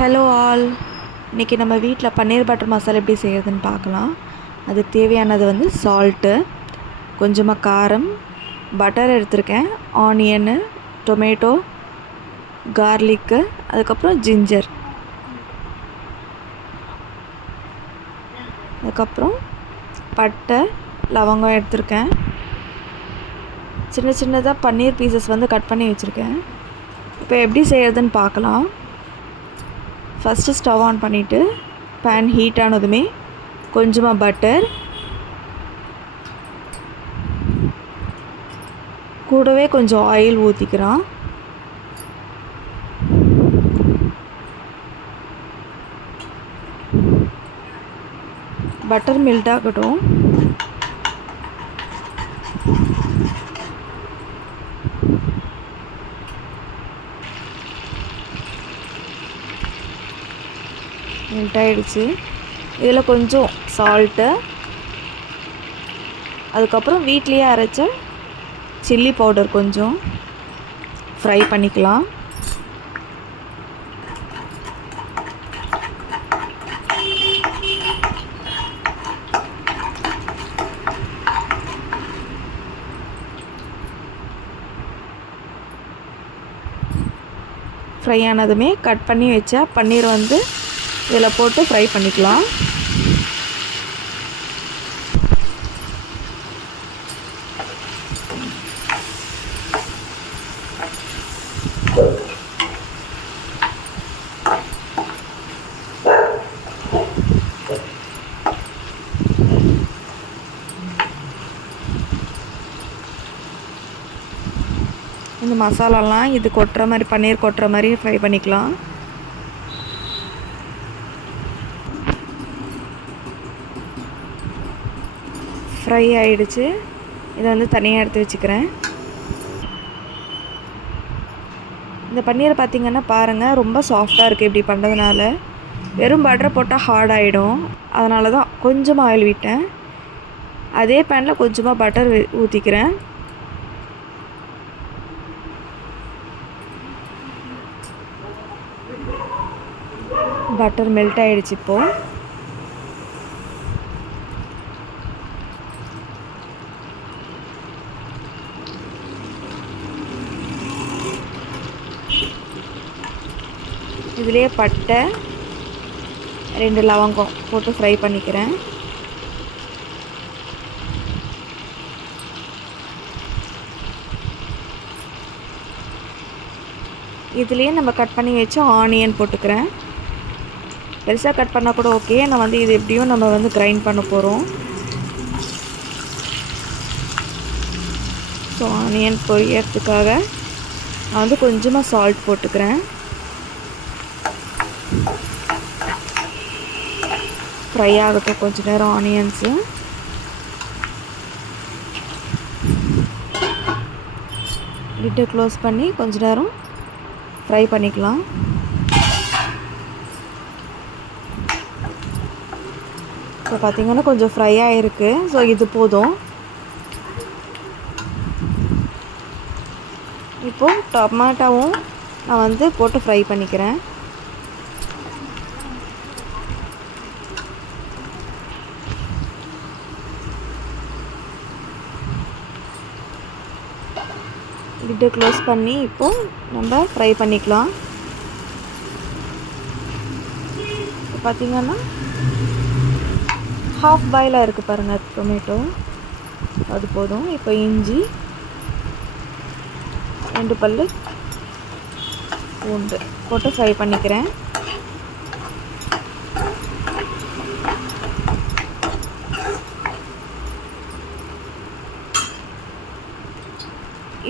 Hello all. இன்றைக்கி நம்ம வீட்டில் பன்னீர் பட்டர் மசாலா எப்படி செய்கிறதுன்னு பார்க்கலாம். அதுக்கு தேவையானது வந்து சால்ட்டு, கொஞ்சமாக காரம், பட்டர் எடுத்திருக்கேன், ஆனியனு, டொமேட்டோ, கார்லிக்கு, அதுக்கப்புறம் ஜிஞ்சர், அதுக்கப்புறம் பட்டை, லவங்கம் எடுத்திருக்கேன். சின்ன சின்னதாக பன்னீர் பீசஸ் வந்து கட் பண்ணி வச்சுருக்கேன். இப்போ எப்படி செய்கிறதுன்னு பார்க்கலாம். ஃபஸ்ட்டு ஸ்டவ் ஆன் பண்ணிவிட்டு பேன் ஹீட் ஆனதுமே கொஞ்சமாக பட்டர், கூடவே கொஞ்சம் ஆயில் ஊற்றிக்கிறோம். பட்டர் மெல்ட் ஆகட்டும். மெல்ட் ஆகிடுச்சு. இதில் கொஞ்சம் சால்ட்டு, அதுக்கப்புறம் வீட்லேயே அரைச்ச சில்லி பவுடர் கொஞ்சம் ஃப்ரை பண்ணிக்கலாம். ஃப்ரை ஆனதுமே கட் பண்ணி வச்ச பன்னீர் வந்து இதில் போட்டு ஃப்ரை பண்ணிக்கலாம். இந்த மசாலாலாம் இது கொட்டுற மாதிரி, பன்னீர் கொட்டுற மாதிரி ஃப்ரை பண்ணிக்கலாம். ஃப்ரை ஆகிடுச்சு. இதை வந்து தனியாக எடுத்து வச்சுக்கிறேன். இந்த பன்னீரை பார்த்திங்கன்னா பாருங்கள், ரொம்ப சாஃப்டாக இருக்குது. இப்படி பண்ணுறதுனால வெறும் பட்டரை போட்டால் ஹார்ட் ஆகிடும். அதனால தான் கொஞ்சமாக ஆயில் விட்டேன். அதே பேனில் கொஞ்சமாக பட்டர் ஊற்றிக்கிறேன். பட்டர் மெல்ட் ஆகிடுச்சு. இப்போது இதிலே பட்டை, 2 லவங்கம் போட்டு ஃப்ரை பண்ணிக்கிறேன். இதுலேயே நம்ம கட் பண்ணி வச்சு ஆனியன் போட்டுக்கிறேன். பெருசாக கட் பண்ணால் கூட ஓகே. நான் வந்து இது எப்படியும் நம்ம வந்து கிரைண்ட் பண்ண போகிறோம். ஸோ ஆனியன் பொரியறதுக்காக நான் வந்து கொஞ்சமாக சால்ட் போட்டுக்கிறேன். ஃப்ரை ஆகட்டும் கொஞ்ச நேரம் ஆனியன்ஸு. லிட்டை க்ளோஸ் பண்ணி கொஞ்ச நேரம் ஃப்ரை பண்ணிக்கலாம். இப்போ பார்த்திங்கன்னா கொஞ்சம் ஃப்ரை ஆகிருக்கு. ஸோ இது போதும். இப்போது டொமேட்டோவும் நான் வந்து போட்டு ஃப்ரை பண்ணிக்கிறேன். லிட்டை க்ளோஸ் பண்ணி இப்போது நம்ம ஃப்ரை பண்ணிக்கலாம். பார்த்திங்கன்னா ஹாஃப் பாயிலாக இருக்குது பாருங்கள் டொமேட்டோ. அது போதும். இப்போ இஞ்சி, 2 பல்லு பூண்டு போட்டு ஃப்ரை பண்ணிக்கிறேன்.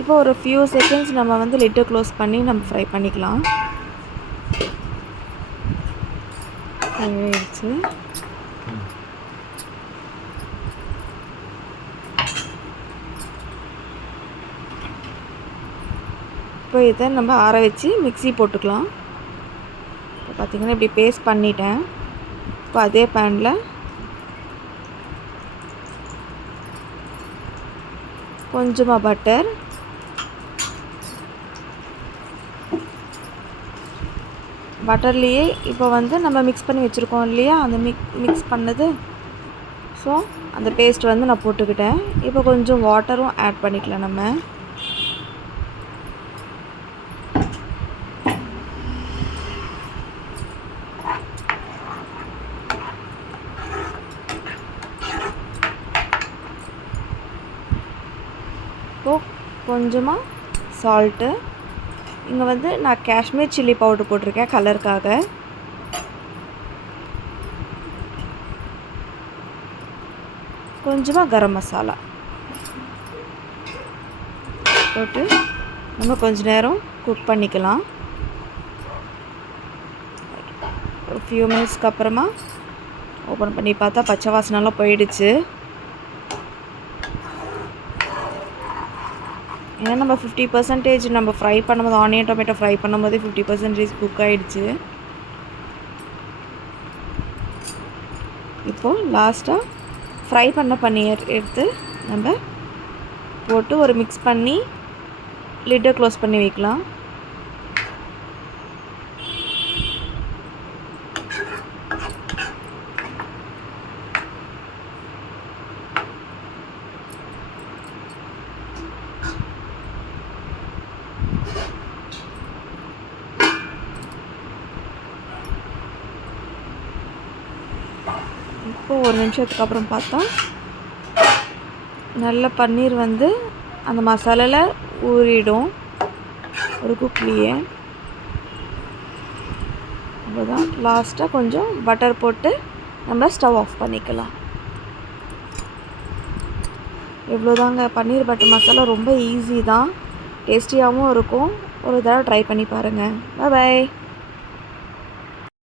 இப்போ ஒரு ஃபியூ செகண்ட்ஸ் நம்ம வந்து லிட்டை க்ளோஸ் பண்ணி நம்ம ஃப்ரை பண்ணிக்கலாம். ஆயிடுச்சு. இப்போ இதை நம்ம ஆற வச்சு மிக்ஸி போட்டுக்கலாம். இப்போ பார்த்திங்கன்னா இப்படி பேஸ்ட் பண்ணிட்டேன். இப்போ அதே பேனில் கொஞ்சமாக பட்டர், பட்டர்லேயே இப்போ வந்து நம்ம மிக்ஸ் பண்ணி வச்சுருக்கோம் இல்லையா, அந்த மிக்ஸ் பண்ணது. ஸோ அந்த பேஸ்ட் வந்து நான் போட்டுக்கிட்டேன். இப்போ கொஞ்சம் வாட்டரும் ஆட் பண்ணிக்கலாம் நம்ம. இப்போது கொஞ்சமாக சால்ட்டு. இங்கே வந்து நான் காஷ்மீர் சில்லி பவுடர் போட்டிருக்கேன் கலருக்காக. கொஞ்சமாக கரம் மசாலா போட்டு நம்ம கொஞ்ச நேரம் குக் பண்ணிக்கலாம். ஒரு ஃபியூ மினிட்ஸ்க்கு அப்புறமா ஓப்பன் பண்ணி பார்த்தா பச்சை வாசனைலாம் போயிடுச்சு. ஏன்னா நம்ம 50% நம்ம ஃப்ரை பண்ணும்போது, ஆனியன் டொமேட்டோ ஃப்ரை பண்ணும்போது 50% குக் ஆகிடுச்சு. இப்போது லாஸ்ட்டாக ஃப்ரை பண்ண பன்னீர் எடுத்து நம்ம போட்டு ஒரு மிக்ஸ் பண்ணி லிட்டை க்ளோஸ் பண்ணி வைக்கலாம். இப்போது ஒரு நிமிஷத்துக்கு அப்புறம் பார்த்தா நல்ல பன்னீர் வந்து அந்த மசாலாவில் ஊறிடும் ஒரு குக்லேயே. அவ்வளோதான். லாஸ்ட்டாக கொஞ்சம் பட்டர் போட்டு நம்ம ஸ்டவ் ஆஃப் பண்ணிக்கலாம். இவ்வளோதாங்க. பன்னீர் பட்டர் மசாலா ரொம்ப ஈஸி தான், டேஸ்டியாகவும் இருக்கும். ஒரு தடவை ட்ரை பண்ணி பாருங்கள். பாய்.